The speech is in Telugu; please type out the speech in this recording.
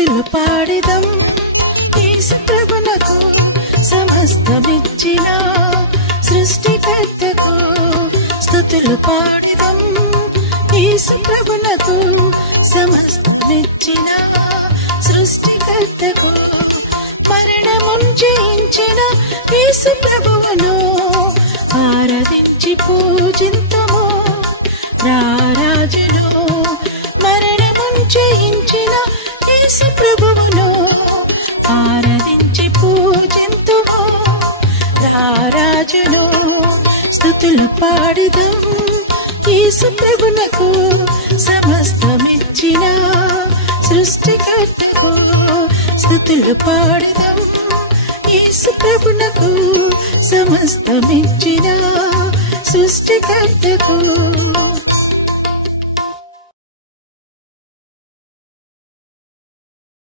స్తుతులు పాడెదం యేసు ప్రభునకు సమస్తమిచ్చిన సృష్టికర్తకు స్తుతులు పాడెదం యేసు ప్రభునకు సమస్తమిచ్చిన సృష్టికర్తకు మరణమును జయించిన యేసు ప్రభువును ఆరాధించి పూజింతుము రారాజును మరణమును జయించిన యేసు ప్రభువును ఆరాధించి పూజింతుము రారాజును స్తుతులు పాడెదం యేసు ప్రభునకు సమస్తమిచ్చిన సృష్టికర్తకు స్తుతులు పాడెదం యేసు ప్రభునకు సమస్తమిచ్చిన సృష్టికర్తకు